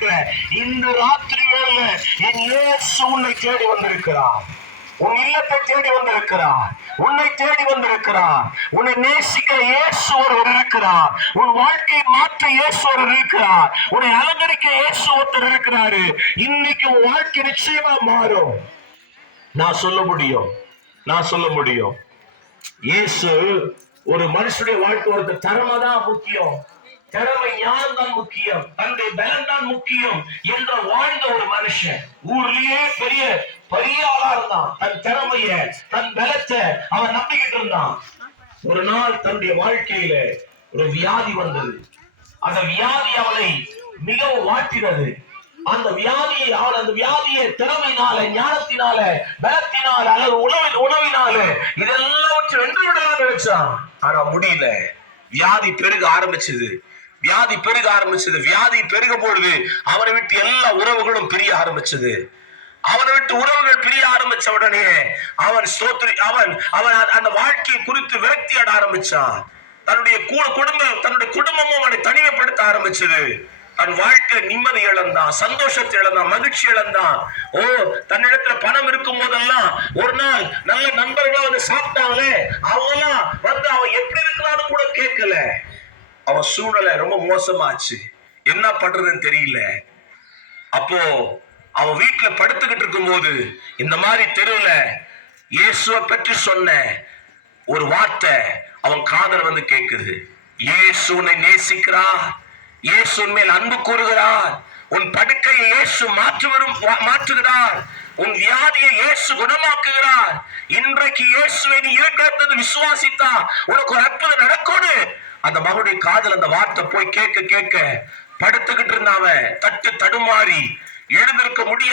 கொண்டிருக்கிற இந்த ராத்திரி வேளையில என் இயேசு உன்னை தேடி வந்திருக்கிறார். உன் இல்லத்தை தேடி வந்திருக்கிறார். உன்னை தேடி வந்திருக்கிறார். உன்னை நேசிக்கிற இயேசு ஒருவர் இருக்கிறார். உன் வாழ்க்கையை மாற்ற இயேசு ஒருவர் இருக்கிறார். உன்னை அலங்கரிக்க இயேசு ஒருத்தர் இருக்கிறாரு. இன்னைக்கு உன் வாழ்க்கை நிச்சயமா மாறும். நான் சொல்ல முடியும். இயேசு ஒரு மனுஷனுடைய வாழ்க்கை ஒரு தரமா தான் முக்கியம், திறமை ஞானம் தான் முக்கியம், தன்னுடைய பலம் தான் முக்கியம் என்ற வாழ்ந்த ஒரு மனுஷன். ஊர்லயே பெரிய ஆளா இருந்தான். தன் திறமைய தன் பலத்தை அவன் நம்பிக்கிட்டு இருந்தான். ஒரு நாள் தன்னுடைய வாழ்க்கையில ஒரு வியாதி வந்தது. அந்த வியாதி அவனை மிகவும் வாட்டினது. அந்த வியாதியை திறமையினால, ஞானத்தினால, பலத்தினால அல்லது உணவினால இதெல்லாம் வென்று விடலாம் நினைச்சான். ஆனா முடியல. வியாதி பெருக ஆரம்பிச்சது. வியாதி பெருக பொழுது அவனை விட்டு எல்லா உறவுகளும் பிரிய ஆரம்பிச்சது. அவனை விட்டு உறவுகள் பிரிய ஆரம்பிச்ச உடனே அவன் அந்த வாழ்க்கையை குறித்து விரக்தி அட ஆரம்பிச்சான். தன்னுடைய குடும்பமும் அவனை தனிமைப்படுத்த ஆரம்பிச்சது. தன் வாழ்க்கை நிம்மதி இழந்தான், சந்தோஷத்தை இழந்தான், மகிழ்ச்சி இழந்தான். தன்னிடத்துல பணம் இருக்கும் போதெல்லாம் ஒரு நாள் நல்ல நண்பர்களா வந்து சாப்பிட்டாங்களே, அவங்கெல்லாம் வந்து அவன் எப்படி இருக்கிறான்னு கூட கேட்கல. அவன் சூழ்நிலை ரொம்ப மோசமாச்சு. என்ன பண்றதுன்னு தெரியல. அப்போ அவன் வீட்டுல படுத்துக்கிட்டு இருக்கும் போது இந்த மாதிரி தெருவுல இயேசுவை பற்றி சொன்ன ஒரு வார்த்தை அவன் காதல் வந்து கேட்குது. இயேசு உன்னை நேசிக்கிறார். இயேசு உன் மேல் அன்பு கூறுகிறார். உன் படுக்கையை இயேசு மாற்றுகிறார். உன் வியாதியை இயேசு குணமாக்குகிறார். இன்றைக்கு இயேசுவை நீ இருக்கிறது விசுவாசித்தா உனக்கு ஒரு அற்புதம் நடக்கும்னு அந்த மகனுடைய காதல் அந்த வார்த்தை போய் கேட்க படுத்துக்கிட்டு இருந்தாவன் தட்டு தடுமாறி எழுந்திருக்க முடியாது.